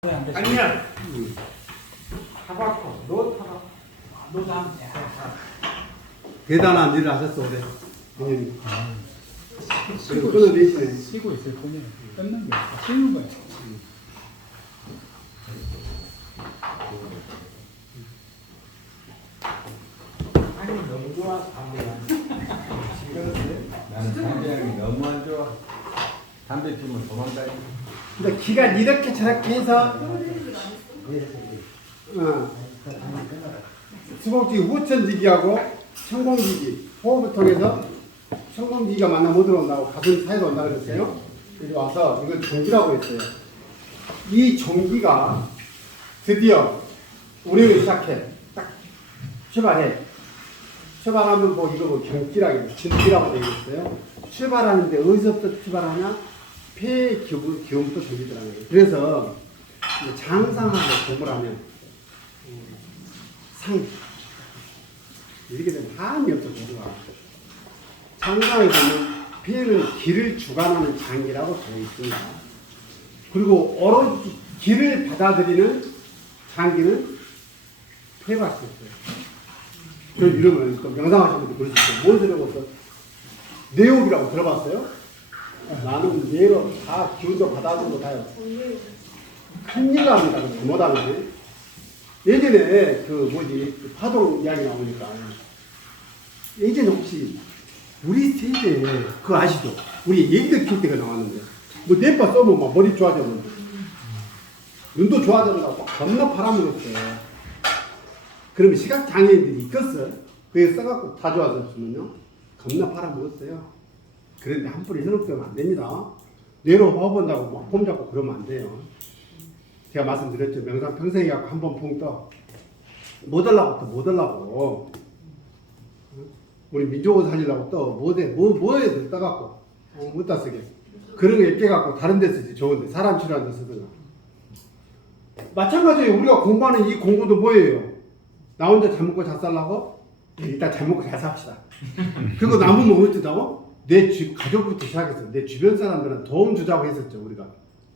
아니야. 타바코, 너 타바, 너도 한 대단한 일을 하셨어 올해. 그리고 끊어내시네. 쉬고 있을 뿐이에요. 끝난 게 아니라 쉬는 거예요. 아니 너무 좋아 담배가. 나는 담배향이 너무 안 좋아. 담배 피우면 도망가야 근데 기가 이렇게 저렇게 해서 수복지기 후천지기하고 천공지기 호흡을 통해서 천공지기가 만나면 못 들어온다고 가슴 사이로 온다고 그랬어요. 여기 와서 이걸 종기라고 했어요. 이 종기가 드디어 운행을 시작해. 딱 출발해. 출발하면 뭐 이거 뭐 경기라고 진기라고 되어 있어요. 출발하는데 어디서부터 출발하냐? 폐의 기운부터 생기더라고요. 그래서 장상하고 공부를 하면 상 이렇게 되면 한이 없어 공부가. 장상에 보면 폐는 기를 주관하는 장기라고 되어 있습니다. 그리고 오로지 기를 받아들이는 장기는 폐가 있어요. 그 이름을 또 명상하시는 분들 그럴 수 있어요. 뭔 소리라고 해서 내욕이라고 들어봤어요? 나는 얘로 다 기운도 받아주고 다요. 큰일 납니다. 못하면. 예전에 그 뭐지 그 파동 이야기 나오니까 예전에 혹시 우리 세대에 그 아시죠? 우리 얘기들 키울 때가 나왔는데 뭐 넷바 쏘면 막 머리 좋아졌는데 눈도 좋아졌다고 겁나 팔아먹었어요. 그러면 시각장애인들이 있겠어? 그게 써갖고 다 좋아졌으면요 겁나 팔아먹었어요. 그런데 한 뿌리 해놓으면 안 됩니다. 뇌로 먹어본다고 막 폼 잡고 그러면 안 돼요. 제가 말씀드렸죠. 명상 평생 해갖고 한 번 붕 떠. 못 하려고 또 못 하려고. 우리 민족을 살리려고 또 뭐에 떠갖고. 못 다 쓰게. 그런 거 깨갖고 다른 데 쓰지 좋은데. 사람 치료하는 데 쓰든가. 마찬가지예요. 우리가 공부하는 이 공부도 뭐예요? 나 혼자 잘 먹고 잘 살라고? 일단 잘 먹고 잘 삽시다. 그거 남으면 어쩌다고? 내 가족부터 시작해서 내 주변 사람들은 도움 주자고 했었죠. 우리가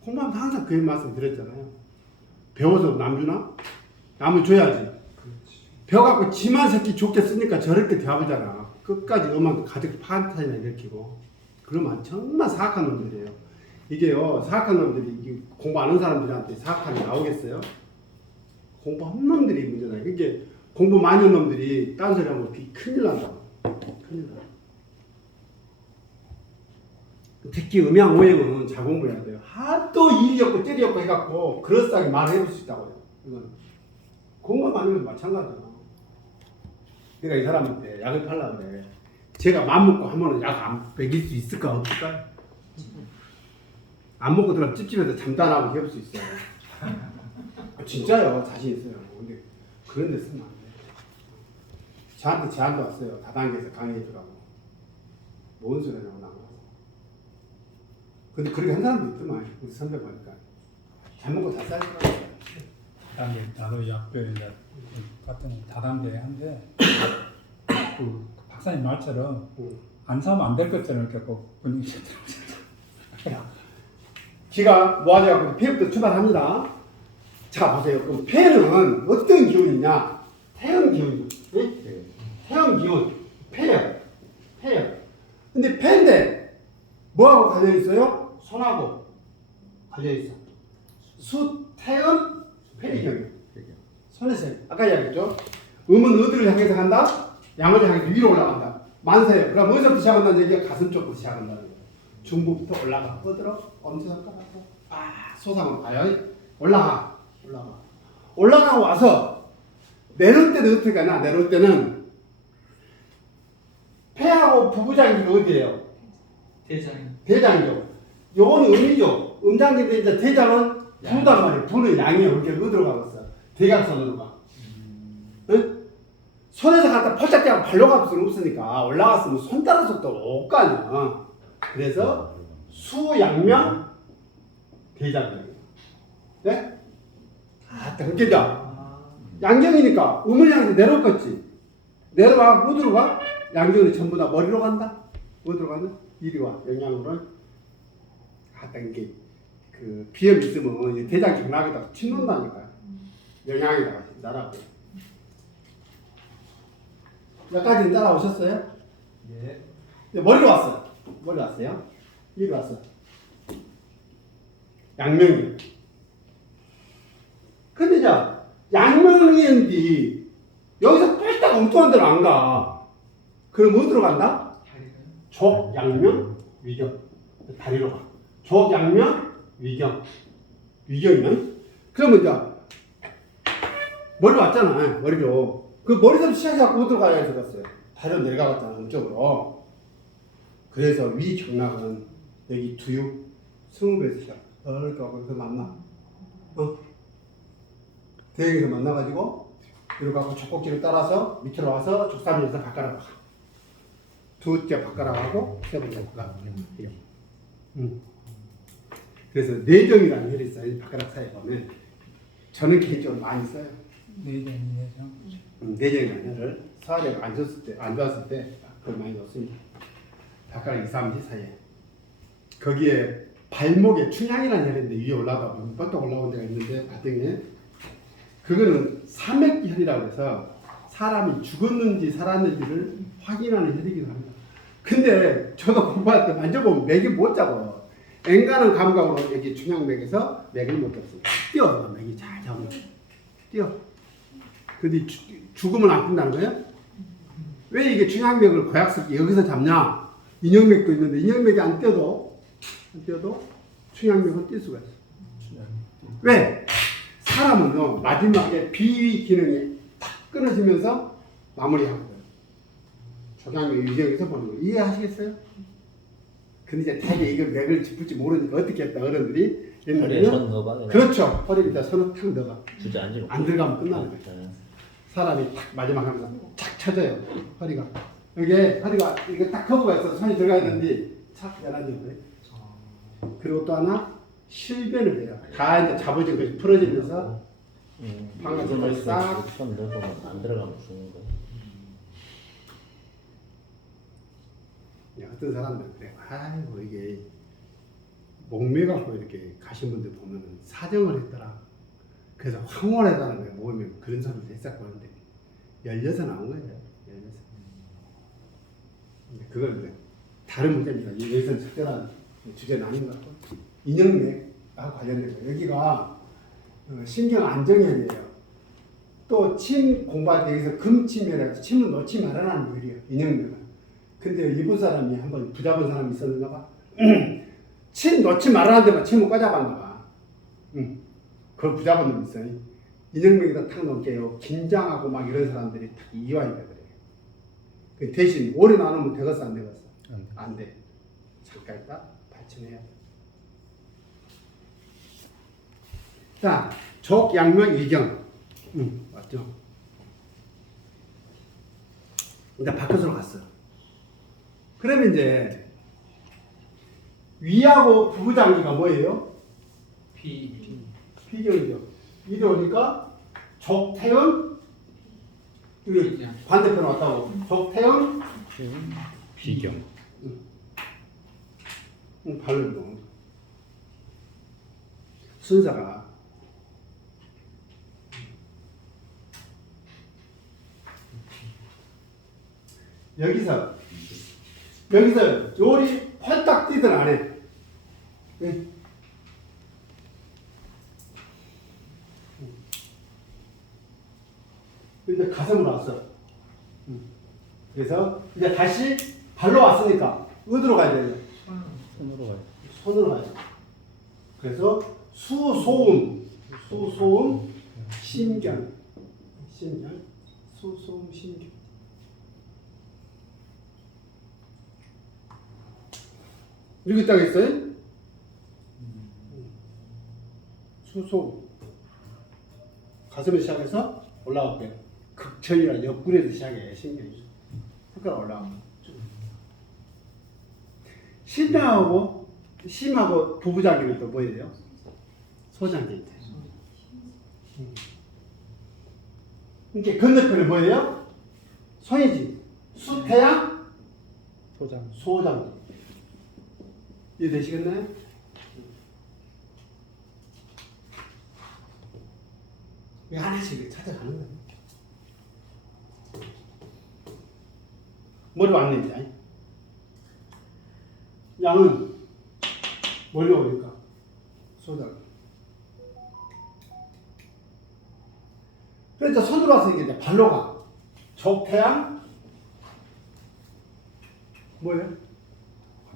공부하면 항상 그 말씀 드렸잖아요. 배워서 남 주나? 남을 줘야지. 배워갖고 지만 새끼 좋게 쓰니까 저렇게 대하잖아. 끝까지 엄한 가족 파탄이나 일으키고 그러면 정말 사악한 놈들이에요. 이게요 사악한 놈들이 공부 안 하는 사람들한테 사악한 게 나오겠어요? 공부 한 놈들이 문제다. 이게 공부 많이 한 놈들이 딴 소리 하면 큰일 난다. 큰일 나. 특히 음양 오행은 잘 공부해야 돼요. 하도 일이 없고 쩔이 없고 해갖고 그럴싸하게 말을 해볼 수 있다고요. 이건 공부만 많이 해도 마찬가지잖아. 내가 이 사람한테 약을 팔라 그래. 제가 마음 먹고 하면은 약 안 먹일 수 있을까 없을까? 안 먹고 들어가면 찝찝해서 잠도 안 하고 해볼 수 있어요. 진짜요. 자신 있어요. 근데 그런 데 쓰면 안 돼. 저한테 제안도 왔어요. 다단계에서 강의해주라고. 뭔 소리냐고 나와서. 근데 그렇게 한 사람도 있더만. 우리 선배 보니까. 잘 먹고 잘 살더라고요. 다단계 나도 약별 같은 다단계 한데 그 박사님 말처럼 안 사면 안 될 것처럼 이렇게 꼭 분위기 기가 모아져갖고 폐부터 출발합니다. 자 보세요. 그럼 폐는 어떤 기운이냐? 태양 기운. 네? 태양 기운. 폐요. 폐요. 근데 폐인데 뭐하고 관련 있어요? 손하고 관련 있어. 수, 태음, 폐리경이요. 손에서 아까 이야기했죠. 음은 어디를 향해서 간다? 양을 향해서 위로 올라간다. 만세요. 그럼 어디서부터 시작한다는 얘기가 가슴 쪽부터 시작한다는 거예요. 중부부터 올라가. 뻗들어. 엄지손가락으로. 소상은 봐요. 올라가. 올라가고 와서 내려올 때는 어떻게 가나? 내려올 때는 폐하고 부부장기가 어디예요? 대장이죠. 요거는 음이죠. 음장기인데 이제 대장은 부단 말이에요. 부는 양이에요. 이렇게 어디로 가겠어? 대각선으로 가. 응? 손에서 갖다 펄짝 대고 발로 갈 수는 없으니까 올라갔으면 손 따라서 또 못 가냐. 그래서 수양명 대장경이에요. 네? 그렇게죠. 양경이니까 음을 향해서 내려오겠지. 내려와 어디로 가? 양경이 전부 다 머리로 간다. 어디로 가냐? 이리 와. 영양으로. 이게 그 그 비염 있으면 이 대장 경락에다가 침 놓는다니까요. 영양에다가 나라고. 여기까지는 따라오셨어요? 예. 네, 머리로 왔어요. 머리 왔어요. 이리 왔어요. 양명이. 근데 자 양명이인데 여기서 뺐다가 엉뚱한 데로 안 가. 그럼 어디로 간다? 족, 양명, 위경. 다리로 가. 족, 양명, 위경. 위경이면? 그러면 이제 머리로 왔잖아. 머리로. 그 머리부터 시작해갖고 어디로 가야 해서 갔어요? 다리로 내려가봤잖아. 음쪽으로. 그래서 위경락은 여기 두육, 승우배에서 시작. 이렇게 하고 그 만나. 대역에서 만나가지고 이렇게 하고 젖꼭지를 따라서 밑으로 와서 족삼에서 바깥으로 가. 두째 바깥으로 가고 세 번째 바깥으로 가. 그래서 내정이라는 혈이 있어요. 바깥 사이에 보면 저는 개인적으로 많이 써요. 내장. 내정이라는 혈을 사례가 안 좋았을 때 그걸 많이 넣습니다. 바깥 2, 3지 사이에. 거기에 발목에 춘향이라는 혈인데 위에 올라가 보면 뻗떡 올라온 데가 있는데 발등에 그거는 삼맥혈이라고 해서 사람이 죽었는지 살았는지를 확인하는 혈이기도 합니다. 근데 저도 공부할 때 만져보면 맥이 못 잡아요. 엔간한 감각으로 여기 중앙맥에서 맥을 못 잡습니다. 뛰어 맥이 잘 잡아요. 뛰어. 근데 죽으면 안 뜬다는 거예요? 왜 이게 중앙맥을 고약스럽게 여기서 잡냐? 인형맥도 있는데 인형맥이 안 뛰어도 중앙맥은 뛸 수가 있어. 왜? 사람은요 마지막에 비위 기능이 탁 끊어지면서 마무리하거든요. 조경의 유경에서 보는 거 이해하시겠어요? 근데 이제 되게 이걸 맥을 짚을지 모르니까 어떻게 했다 어른들이 허리에 손 넣어봐. 그냥. 그렇죠. 허리 밑에 손을 탁 넣어가. 주저앉으면 안 들어가면 끝나는 거예요. 네. 사람이 탁 마지막 하면서 착 쳐져요. 허리가 여기에 허리가 이거 딱 커브가 있어서 손이 들어가야 되는데 착 열어지는 거예요. 그리고 또 하나 실변을 해요. 다 이제 잡아진 것이 풀어지면서 방금 전에 싹 손 넣으면 안 들어가면 죽는 거야. 어떤 사람들 그래. 아이고 이게 목매 갖고 이렇게 가신 분들 보면은 사정을 했더라. 그래서 황홀하다는 거예요. 모으면 그런 사람도 했었고 하는데 열려서 나온 거예요. 열려서. 근데 그걸 이제 다른 문제입니다. 여기서는 특별한 주제는 아닌 것 같고 인형맥하고 관련된 거예요. 여기가 신경 안정혈이에요. 또 침 공부할 때 여기서 금침이라서 침을 놓지 말아라는 혈이에요. 인형맥은. 근데 일본 사람이 한번 붙잡은 사람이 있었는가 봐. 침 놓지 말아라는 데만 침을 꽂아봤나 봐. 그걸 붙잡은 놈이 있어요. 인형맥에다 탁 놓을게요. 긴장하고 막 이런 사람들이 탁 이완이다 그래요. 그 대신 오래 나누면 되겠어 안 되겠어? 안 돼. 잠깐 있다 발전해야 돼. 자, 족, 양명, 위경. 맞죠? 이제 바깥으로 갔어. 그러면 이제 위하고 부부장기가 뭐예요? 피경이죠. 이리 오니까 족태음 여기 반대편 왔다고. 족태음 비경. 발음도 순서가 여기서 요리 펄딱 뛰든 안 해. 이제 가슴으로 왔어. 그래서 이제 다시 발로 왔으니까 어디로 가야 돼요? 손으로 가요. 손으로 가요. 그래서 수소음, 신경, 수소음, 신경. 이렇게 딱 있어요? 수소음. 가슴에 시작해서 올라갈게요. 극천이라 옆구리에서 시작해요. 신경이. 손가락 올라가고. 심하고 부부장기는 또 뭐예요? 소장기인데. 이렇게 건너편에 뭐예요? 손이지. 수태양, 소장. 소장기. 이해되시겠나요? 하나씩 찾아가는 거예요. 머리 왔네 이제. 양은 멀리 오니까 쏟아. 그러니까 손으로 와서 이게 이제 발로 가. 적태양 뭐예요?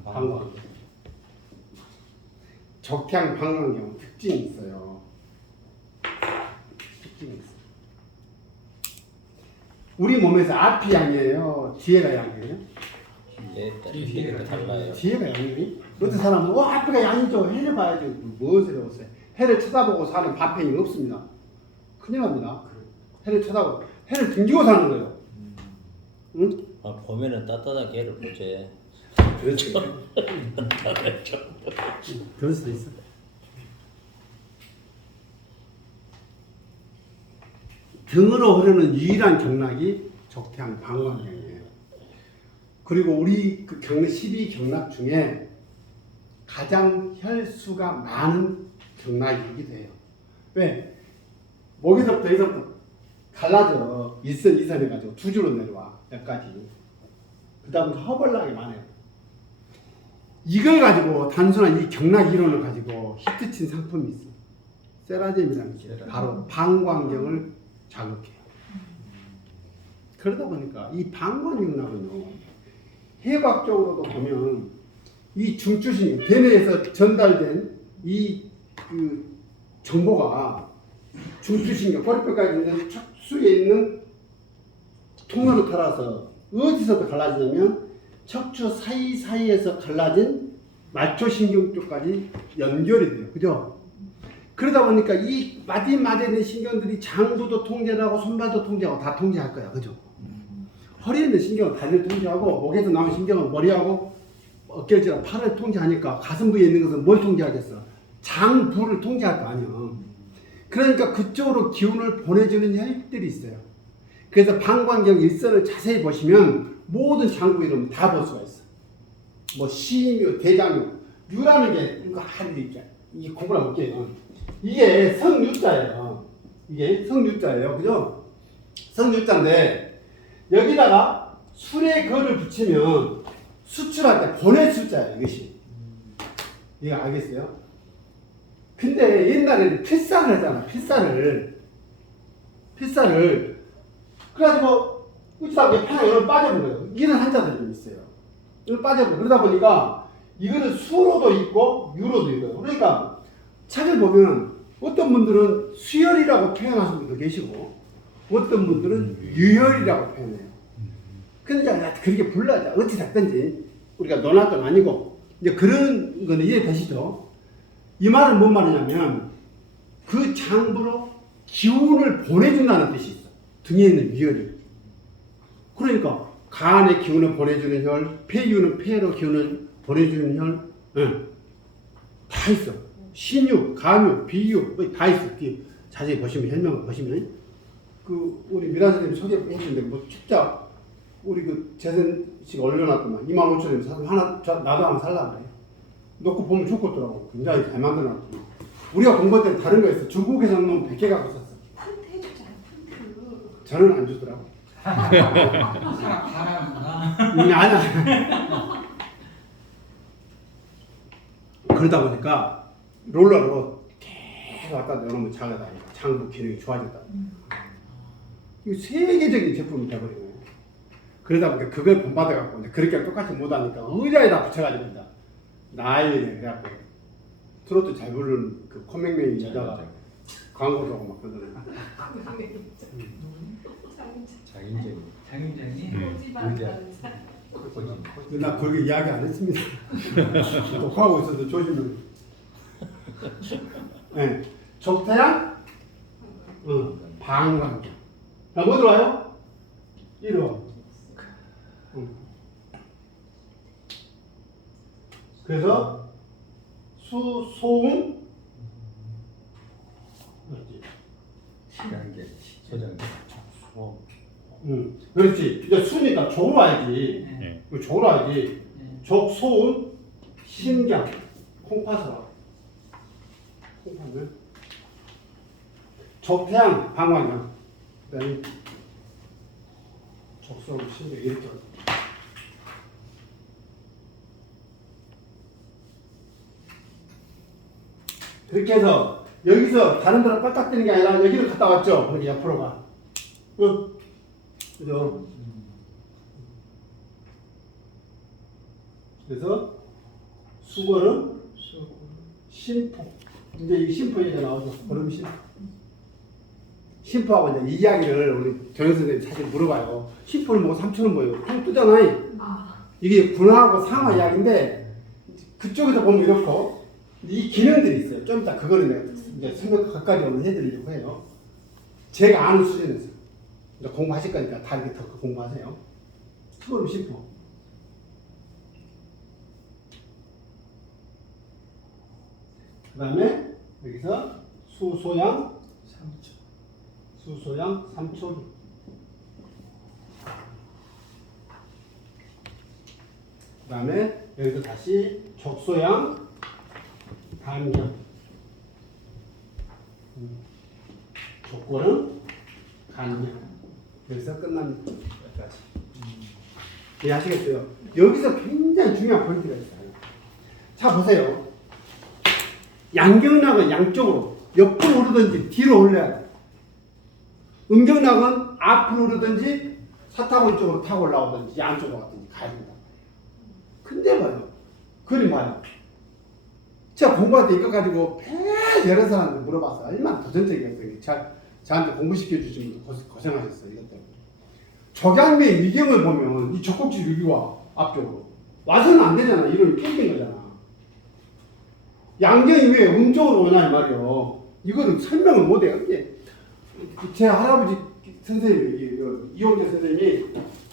방광. 적태양 방광경 특징이 있어요. 특징이 있어요. 우리 몸에서 앞이 양이에요, 뒤에가 양이에요? 뒤에가 달라요. 뒤에가 양이니? 어떤 사람은 앞에가 양이죠. 해를 봐야지. 무엇을 해보세요? 해를 쳐다보고 사는 바팽이 없습니다. 큰일 납니다. 해를 쳐다보고 해를 등지고 사는 거예요. 응? 아, 보면은 따뜻하게 해를 보지. 그렇지. 그럴 수도 있어. 등으로 흐르는 유일한 경락이 적태양 방광경이에요. 그리고 우리 그 12경락 중에 가장 혈수가 많은 경락이기도 해요. 왜? 목에서부터 여기서부터 갈라져. 일선, 이선 해가지고 두 줄로 내려와. 여기까지. 그 다음 허벌나게 많아요. 이걸 가지고 단순한 이 경락 이론을 가지고 히트친 상품이 있어. 세라젬이라는 게 바로 방광경을 자극해요. 그러다 보니까 이 방광경락은요, 해학적으로도 보면 이 중추신 대뇌에서 전달된 이 그 정보가 중추신경 꼬리뼈까지 있는 척수에 있는 통로로 따라서 어디서부터 갈라지냐면 척추 사이사이에서 갈라진 말초신경 쪽까지 연결이 돼요. 그죠? 그러다 보니까 이 마디마디에 있는 신경들이 장부도 통제를 하고 손발도 통제하고 다 통제할 거야. 그죠? 허리에 있는 신경은 다리를 통제하고 목에서 나온 신경은 머리하고 어깨질하고 팔을 통제하니까 가슴 부위에 있는 것은 뭘 통제하겠어? 장부를 통제할 거 아니야. 그러니까 그쪽으로 기운을 보내주는 혈들이 있어요. 그래서 방광경 일선을 자세히 보시면 모든 장부 이름 다 볼 수가 있어. 뭐 시묘, 대장묘, 유라는 게 이거 하늘이 있죠. 이게 구분을 볼게요. 이게 성유자예요. 이게 성유자예요. 그죠? 성유자인데 여기다가 술의 거를 붙이면 수출할 때 보낼 숫자예요. 이것이. 이거 알겠어요? 근데 옛날에는 필사를 하잖아. 필사를. 그래가지고 끝이라고 편하게 이걸 빠져버려요. 이런 한자들이 좀 있어요. 이걸 빠져버려. 그러다 보니까 이거는 수로도 있고 유로도 있고요. 그러니까 책을 보면 어떤 분들은 수혈이라고 표현하시는 분도 계시고 어떤 분들은 유혈이라고 표현해요. 근데 그렇게 불러야 어찌 됐든지 우리가 논할 건 아니고 이제 그런 거는 이해되시죠? 이 말은 뭔 말이냐면 그 장부로 기운을 보내준다는 뜻이 있어. 등에 있는 위혈이. 그러니까 간에 기운을 보내주는 혈, 폐유는 폐로 기운을 보내주는 혈, 다 있어. 신유, 간유, 비유 다 있어. 자세히 보시면 설명을 보시면 그 우리 미라 선생님 소개해 주는데 뭐 진짜 우리 그 재선식 올려놨더만 25,000원 사서 하나 나도 한번 살라 그래. 놓고 보면 좋겠더라고. 굉장히 잘 만들어놨더니 우리가 공부할 때는 다른 거 있어. 중국에서 놓은 100개 갖고 썼어. 푼트 해주잖아, 푼트. 저는 안 주더라고. 아니야. 그러다 보니까 롤러로 계속 갖다 넣으면 잘하다니까 장부 기능이 좋아졌다. 이거 세계적인 제품이 돼버리고 그러다 보니까 그걸 본받아갖고 이제 그렇게 똑같이 못하니까 의자에다 붙여가지고 이제 나이에 그래갖고 트로트 잘 부르는 그 코맹맹이 여자가 광고도 하고 막 그러더래. 장인장이 나 그렇게 이야기 안 했습니다. 독하고 있어도 조심해. 네. 적태양, 방광경. 자, 뭐 들어와요? 1호. 그래서 수, 소음, 시간계, 소장계, 그렇지. 이제 수니까 조로 와야지. 네. 조로 와야지. 적, 소음, 심장, 콩팥을 와. 콩팥을. 적태양 방광경. 그다음에 적성 신경 이렇게. 그렇게 해서 여기서 다른 데로 껐딱 뜨는 게 아니라 여기를 갔다 왔죠. 그러게 옆으로 가. 응. 그죠? 그래서 수거는 심포. 이제 이 심포 얘기가 나오죠. 그럼 심포하고 이제 이 이야기를 우리 정현 선생님 사실 물어봐요. 심포는 뭐고 삼초는 뭐예요? 통 뜨잖아. 이게 군화하고 상하 이야기인데 그쪽에서 보면 이렇고 이 기능들이 있어요. 좀 이따 그거를 내가 이제 설명 가까이 오늘 해드리려고 해요. 제가 아는 수준에서 이제 공부하실 거니까 다 이렇게 더 공부하세요. 수거는 심포. 그 다음에 여기서 수소양 3초기. 그 다음에 여기서 다시 적소양 단경. 족골은 간경. 여기서 끝납니다. 여기까지. 이해하시겠어요? 여기서 굉장히 중요한 포인트가 있어요. 자, 보세요. 양경락은 양쪽으로 옆으로 오르든지 뒤로 올려야 돼. 음경락은 앞으로 오르든지 사타구니 쪽으로 타고 올라오든지 양쪽으로 가든지 가야 된다. 근데 봐요. 그림 봐요. 제가 공부할 때 이거 가지고 여러 사람들 물어봤어요. 얼마나 도전적이었어요. 저한테 공부시켜주신 분도 고생하셨어요. 이것 때문에. 적양매의 위경을 보면 이 젖꼭지 여기와 앞쪽으로 와서는 안 되잖아. 이런 낑긴 거잖아. 양경이 왜 음쪽으로 오냐 이 말이요. 이거는 설명을 못해요. 제 할아버지 선생님, 이용재 선생님이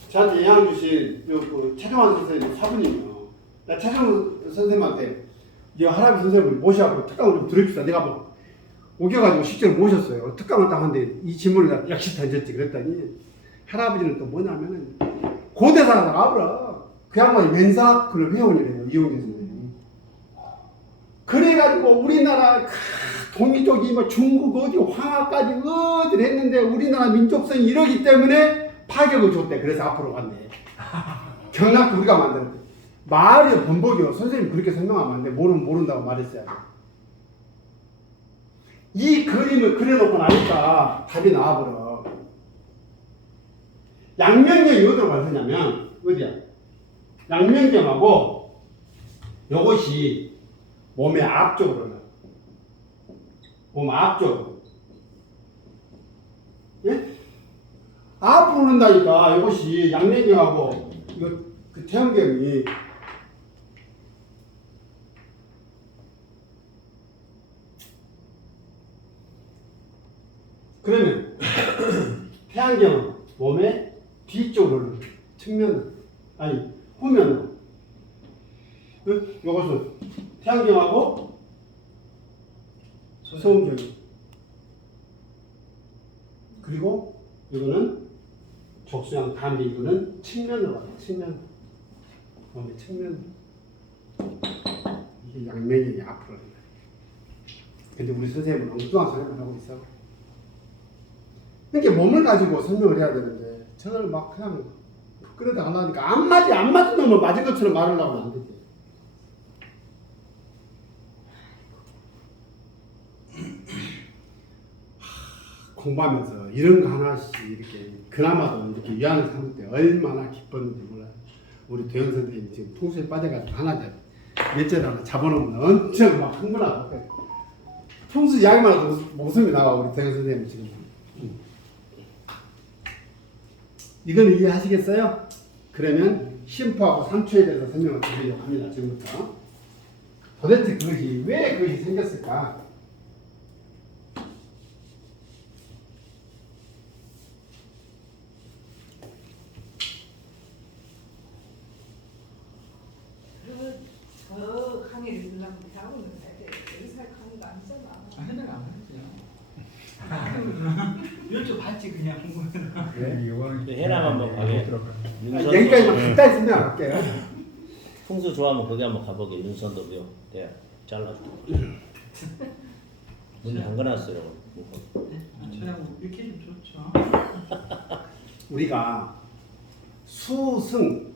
저한테 영향 주신 그 최종환 선생님 사부님이요. 나 최종환 선생님한테 이 할아버지 선생님을 모셔갖고 특강을 좀 들읍시다. 내가 뭐 오겨가지고 실제로 모셨어요. 특강을 딱 하는데 이 질문을 역시 던졌지. 그랬더니 할아버지는 또 뭐냐면은 고대사가 나와버려. 그 양반이 멘사학을 회원이래요. 이용재 선생님. 그래가지고 우리나라 동이 쪽이 뭐 중국 어디 황하까지 어디를 했는데 우리나라 민족성이 이러기 때문에 파격을 줬대. 그래서 앞으로 갔네. 경락도 우리가 만들었대. 말이 번복이요. 선생님 그렇게 설명하면 안 돼. 모르면 모른다고 말했어야 돼. 이 그림을 그려놓고 나니까 답이 나와버려. 양면경이 어디로 가서냐면 어디야? 양면경하고 요것이 몸의 앞쪽으로 나. 몸 앞쪽으로. 예? 앞으로 오른다니까 이것이 양면경하고 이거 그 태양경이 그러면 태양경은 몸의 뒤쪽으로 측면으로 아니 후면으로 이것은 태양경하고 소음경이 그리고 이거는 적수양 단비 이거는 측면으로 가요. 측면 몸의 측면 이게 양면경이 앞으로 가요. 근데 우리 선생님은 엉뚱한 소리만 하고 있어. 이렇게 몸을 가지고 설명을 해야 되는데 저걸 막 그냥 그러다 안 하니까 안 맞은 놈은 맞은 것처럼 말을 하면 안 되지. 공부하면서 이런 거 하나씩 이렇게 그나마도 이렇게 위안을 삼을 때 얼마나 기뻤는지 몰라요. 우리 도영 선생님이 지금 풍수에 빠져가지고 하나 몇째를 하나 잡아놓으면 엄청 막 흥분하고 풍수 이야기만 해도 목숨이 나와. 우리 도영 선생님 지금. 이건 이해하시겠어요? 그러면 심포하고 3초에 대해서 설명을 드리려고 합니다. 지금부터. 도대체 그것이 왜 그것이 생겼을까? 저 강의를 들으려면 대학원을 가야 돼. 의사 강의가 아니잖아. 여쭤봤지 그냥. 네. 이거는 해남 한번 가게. 여기까지만 간단히 설명할게요. 풍수 좋아하면 거기 한번 가보게. 윤선도 배워. 내가 잘라줄게. 문 잠궈놨어요. 된다고 이렇게 해주면 좋죠. 우리가 수승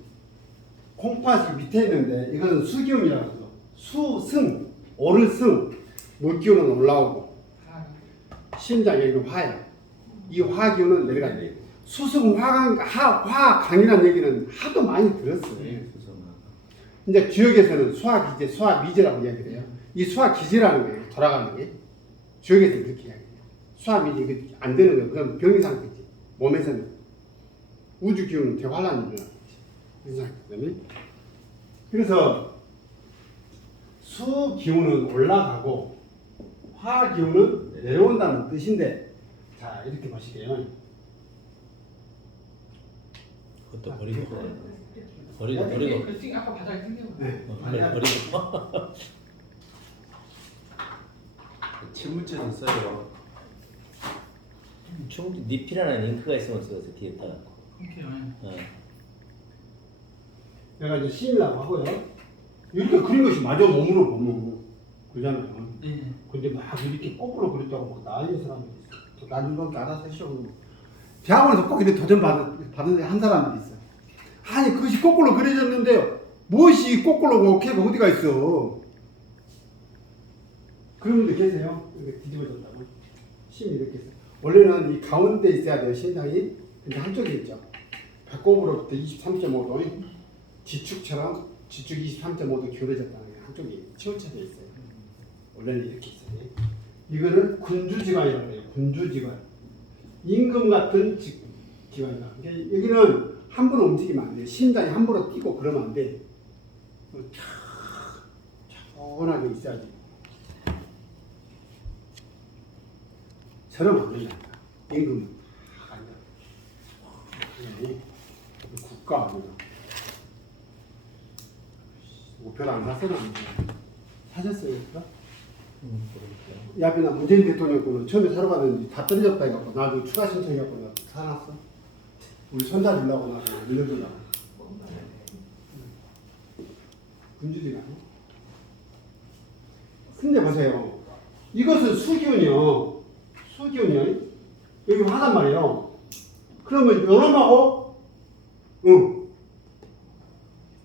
콩팥이 밑에 있는데 이거는 수기운이라고 해서 수승 오를승 물기운은 올라오고 심장 여기는 화야. 이 화기운은 내려가야 돼. 수승 화강이라는 얘기는 하도 많이 들었어요. 이제 주역에서는 수화기제, 수화미제라고 이야기를 해요. 이 수화기제라는 거예요. 돌아가는 게. 주역에서 그렇게 이야기해요. 수화미제 이거 안 되는 거예요. 그건 병리 상태지. 몸에서는. 우주 기운은 대환란이 일어나겠지. 그래서 수 기운은 올라가고 화 기운은 내려온다는 뜻인데, 자 이렇게 보시게요. 그것도 버리고. 그 지금 아까 바닥에 튕겨고. 네. 버리고. 침무체도 써요. 충분히 니피라는 잉크가 있으면 써서 뒤에 따갖고. 이렇게 내가 이제 심이라고 하고요. 이렇게 그린 것이 마저 몸으로 보면 그러잖아요. 네. 근데 막 이렇게 거꾸로 그렸다고 막 난리는 사람들이 있어. 난리밖에 알아서 하시오. 대학원에서 꼭 이렇게 도전 받은 한 사람들이 있어. 아니 그것이 거꾸로 그려졌는데 무엇이 거꾸로고 걔가 어디가 있어. 그런 분들 계세요. 이렇게 뒤집어졌다고. 심이 이렇게 있어. 원래는 이 가운데 있어야 돼요. 심장이. 근데 한쪽에 있죠. 배꼽으로부터 23.5도 지축처럼 지축 23.5도 기울어졌다는 게 한쪽이 치우쳐져 있어요. 원래는 이렇게 있어요. 이거는 군주지관이라고 해요. 군주지관. 임금 같은 기관이다. 여기는 함부로 움직이면 안 돼요. 심장이 함부로 뛰고 그러면 안 돼. 차분하게 있어야지. 저러면 안 된다. 임금은. 아니야. 국가 아니야. 목표를 안 샀어요? 사셨어요? 이 앞에 나 문재인 대통령 거는 처음에 사러 갔는데 다 떨어졌다 해갖고 나 그 추가 신청해갖고 나 사놨어. 우리 손자 주려고 나 늘려주려고. 군주들이 아니야? 근데 보세요. 이것은 수기운이요. 수기운이요. 여기 하단 말이에요. 그러면 요놈하고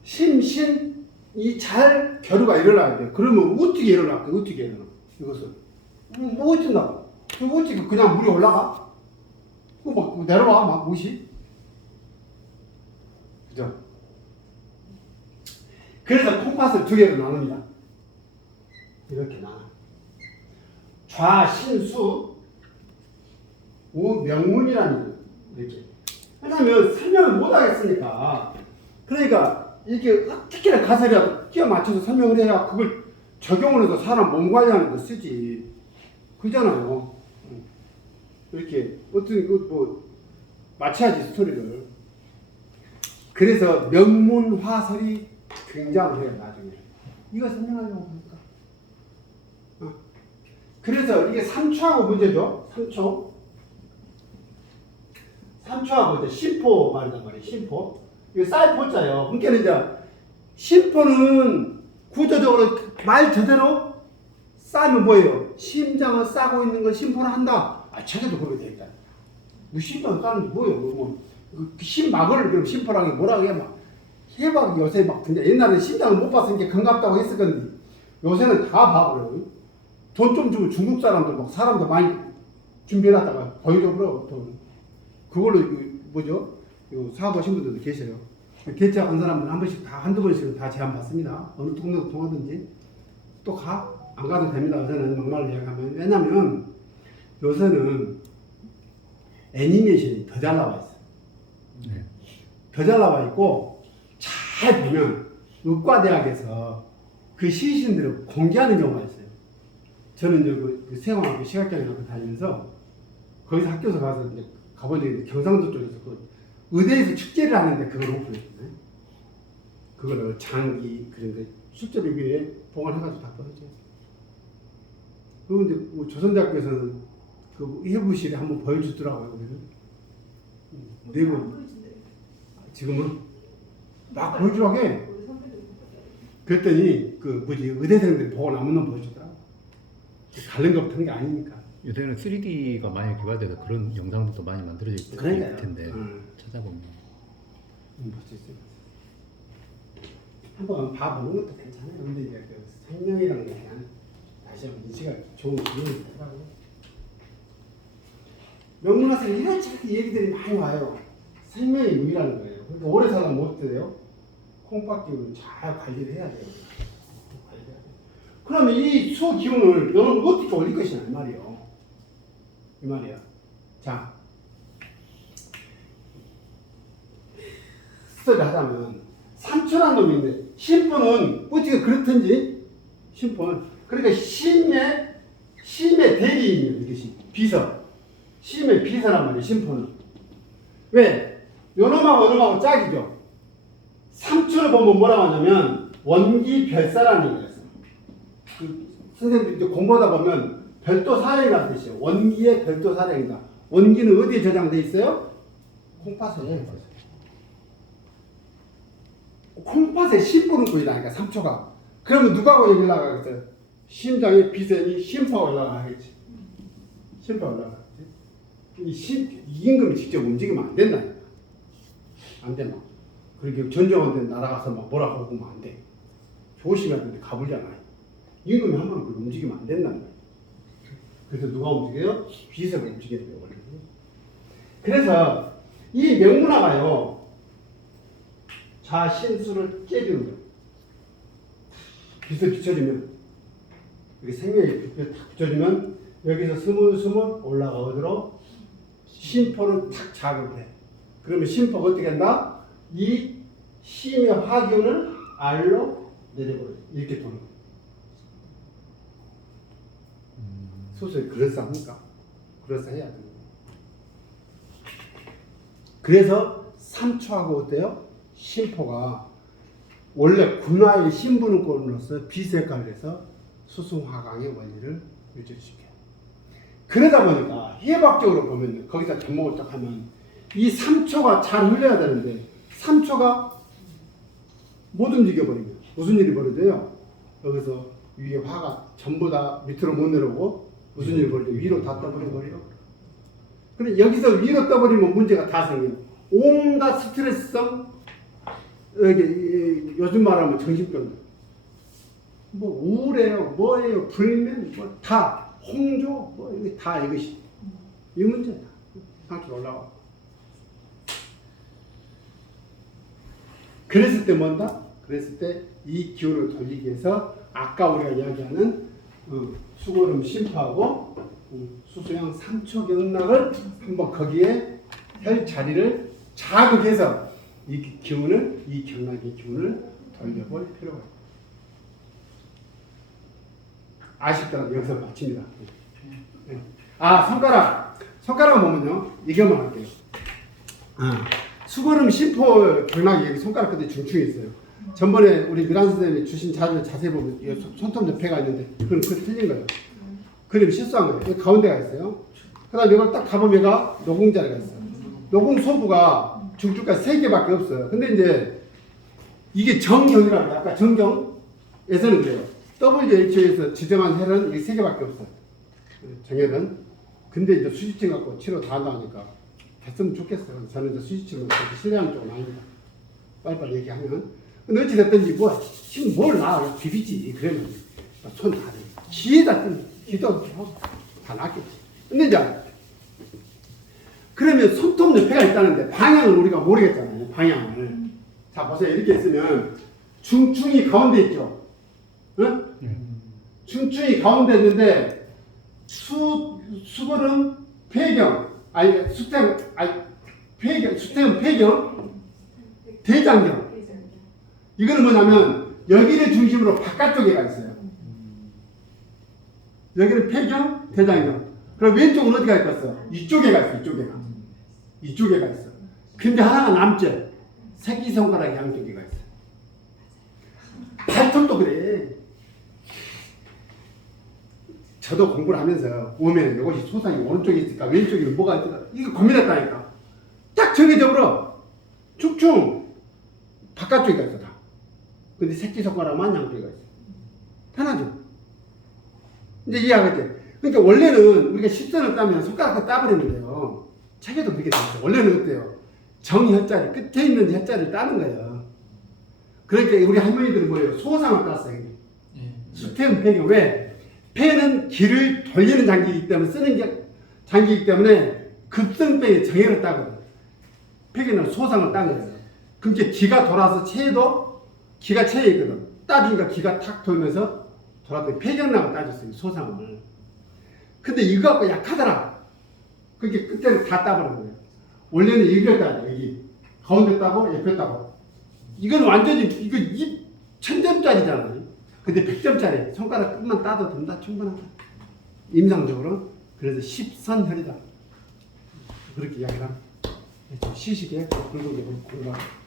신 이 잘 겨루가 일어나야 돼. 그러면 어떻게 일어날까? 어떻게 일어나? 이것은 뭐 어쩐다고? 어떻게 그냥 물이 올라가? 그거 막 내려와 막 무시? 그죠? 그래서 콩팥을 두 개로 나눕니다. 이렇게 나눠. 좌신수 우명문이라는 거예요. 이렇게. 왜냐면 설명을 못 하겠으니까. 그러니까 이게 어떻게나 가설이라도 끼워 맞춰서 설명을 해야 그걸 적용을 해서 사람 몸 관리하는 데 쓰지. 그잖아요. 이렇게 어떤 뭐 맞춰야지 스토리를. 그래서 명문화설이 등장을 해요 나중에. 이거 설명하려고 하니까. 그래서 이게 3초하고 문제죠. 3초하고 이제 심포 말이란 말이에요. 심포. 이거 쌀포자예요. 그러니까 이제 심포는 구조적으로 말 제대로 싸면 뭐예요? 심장을 싸고 있는 걸 심포를 한다. 아, 저게도 그렇게 돼 있다. 뭐 심장을 싸는 게 뭐예요? 뭐 심막을 그럼 심포라는 게 뭐라고 해? 막 해박 요새 막 근데 옛날에 심장을 못 봤으니까 반갑다고 했을 건데 요새는 다 봐버려요. 돈 좀 주고 중국 사람들 막 사람도 많이 준비해놨다가 보여줘 버려. 그걸로 뭐죠? 사업하신 분들도 계셔요. 개척한 사람들은 한 번씩 다 한두 번씩은 다 제안 받습니다. 어느 동네도 통하든지 또 가? 안 가도 됩니다. 요새는 막말로 이야기하면. 왜냐면 요새는 애니메이션이 더 잘 나와 있어. 네. 더 잘 나와 있고 잘 보면 의과대학에서 그 시신들을 공개하는 경우가 있어요. 저는 그 세공학교 시각장애학교 다니면서 거기서 학교에서 가서 이제 가본 적이 있는데 경상도 쪽에서 그 의대에서 축제를 하는데 그걸 오픈했거든요. 그거를 장기 그런 거 실제로 위에 보관해가지고 다 보여줘요. 그런데 뭐 조선대학교에서는 그 해부실에 한번 보여주더라고요. 네 번. 지금은 막 보여주라고 해. 그랬더니 그 뭐지 의대생들이 보고 남은 놈 보여주더라고. 가는 것 같은 게 아니니까. 요새는 3D가 많이 개발돼서 그런 영상도 많이 만들어져 있을 그러니까요. 텐데 응. 찾아보면 볼 수 있어요. 한번 봐보는 것도 괜찮아요. 근데 이제 그 생명이라는 게 그냥 다시 한번 인식가 좋은 기능이 되더라고요. 명문학에서 이런 자꾸 얘기들이 많이 와요. 생명이 무기라는 거예요. 그러니까 오래 살면 못 돼요. 콩팥 기운을 잘 관리를 해야 돼요. 관리해야 돼요. 그러면 이 수 기운을 너는 어떻게 올릴 것이냐 이 말이에요. 이 말이야. 자, 스터디 하자면 삼초라는 놈이 있는데 신포는 어떻게 그렇든지 신포는 그러니까 심의 대리인이에요. 이것이 비서. 심의 비서란 말이에요. 신포는. 왜? 요놈하고 짝이죠. 삼초를 보면 뭐라고 하냐면 원기별사라는 얘기가 있어요. 그 선생님들 이제 공부하다 보면 별도 사령이라는 뜻이에요. 원기의 별도 사령이다. 원기는 어디에 저장돼 있어요? 콩팥에. 콩팥에 심부는 거이다니까 3초가. 그러면 누가하고 얘기를 나가겠어요? 심장에 비세니 심파가 올라가겠지. 심파가 올라가겠지. 이 임금이 직접 움직이면 안 된다니까. 안 돼, 막. 그렇게 전쟁한데 날아가서 막 뭐라고 하면 안 돼. 조심해야 되는데 가불잖아요. 임금이 한 번은 움직이면 안 된단 말이에요. 그래서 누가 움직여요? 비서가 움직여야 돼요, 원래. 그래서 이 명문화가요, 자신수를 깨주는 거예요. 빛을 비춰주면, 여기 생명의 빛을 탁 비춰주면, 여기서 스물스물 올라가 어디로? 심포를 탁 자극을 해. 그러면 심포가 어떻게 한다? 이 심의 화기운을 알로 내려버려요. 이렇게 도는 거예요. 소설이 그럴싸합니까? 그럴싸해야 돼요. 그래서 삼초하고 어때요? 심포가 원래 군화의 신분권으로서 비색깔에서 수승화강의 원리를 유지시켜요. 그러다 보니까 해박적으로 보면 거기다 접목을 딱 하면 이 3초가 잘 흘려야 되는데 3초가 못 움직여버리면 무슨 일이 벌어져요? 여기서 위에 화가 전부 다 밑으로 못 내려오고 무슨 일이 벌어져요? 위로 다 떠버려버려요. 근데 여기서 위로 떠버리면 문제가 다 생겨요. 온갖 스트레스성 여기 요즘 말하면 정신병 뭐 우울해요, 뭐예요, 불면 뭐 다 홍조 뭐 이게 다 이것이 이 문제다. 상처 올라와. 그랬을 때 뭔다? 그랬을 때 이 기운을 돌리기 위해서 아까 우리가 이야기하는 수고름 심파하고 수소양 3초 경락을 한번 거기에 할 자리를 자극해서 이 기운을, 이 경락의 기운을 돌려볼 필요가 있다. 아쉽더라도 여기서 마칩니다. 아, 손가락 보면요, 이것만 할게요. 수고름 심포 경락이 여기 손가락 끝에 중충이 있어요. 전번에 우리 미란 선생님이 주신 자료를 자세히 보면 손톱 옆에가 있는데 그건 틀린 거예요. 그림 실수한 거예요. 여기 가운데가 있어요. 그 다음에 이걸 딱 가보면 얘가 노궁자리가 있어요. 노궁 소부가 중축까지 3개밖에 없어요. 근데 이제 이게 정경이라고 해요. 아까 정경에서는 그래요. WHO에서 지정한 헬은 이게 3개밖에 없어요. 정혈은. 근데 이제 수지증 갖고 치료 다 한다니까 됐으면 좋겠어요. 저는 이제 수지증은 그렇게 신뢰하는 쪽은 아닙니다. 빨리빨리 얘기하면. 근데 어찌됐든지 뭐 지금 뭘 나 비비지 그러면 손 다 돼. 기에다 뜨면 기도 다 낫겠지. 근데 이제 그러면 손톱 옆에가 있다는데 방향을 우리가 모르겠잖아요. 방향을. 자 보세요. 이렇게 있으면 중충이 가운데 있죠. 응? 중충이 가운데 있는데 수거름 폐경 아니 수태 아니 폐경 수태는 폐경 대장경. 이거는 뭐냐면 여기를 중심으로 바깥쪽에가 있어요. 여기는 폐경, 대장경. 그럼 왼쪽은 어디가 있겠어? 이쪽에가 있어. 이쪽에가 있어. 근데 하나가 남죠. 새끼손가락 양쪽에가 있어. 발톱도 그래. 저도 공부를 하면서 오면 이것이 소상이 오른쪽에 있을까 왼쪽에 뭐가 있을까 이거 고민했다니까. 딱 정해져버려. 축충 바깥쪽에가 있어 다. 근데 새끼손가락만 양쪽에가 있어. 편하죠. 이제 이해하겠지. 그러니까 원래는 우리가 10선을 따면 손가락으로 따버리는데요. 책에도 그렇게 돼 있어요. 원래는 어때요? 정혀자리, 끝에 있는 혀자리를 따는 거예요. 그러니까 우리 할머니들은 뭐예요? 소상을 땄어요. 예. 수태음 폐기. 왜? 폐는 기를 돌리는 장기이기 때문에 장기이기 때문에 급성병의 정혈을 따거든. 폐기는 소상을 딴 거예요. 그럼 이제 기가 돌아서 체에도 기가 체에 있거든. 따주니까 기가 탁 돌면서 돌아서 폐경락을 따졌어요. 소상을. 근데 이거 갖고 약하더라. 그게 그때는 다 따버린 거예요. 원래는 여기를 따야 돼. 여기 가운데 따고 옆에 따고. 이건 완전히 이거 1000점짜리잖아요. 근데 100점짜리 손가락 끝만 따도 된다. 충분하다. 임상적으로. 그래서 10선혈이다. 그렇게 이야기를 합니다. 좀 시식에 굵은 게 공부하고.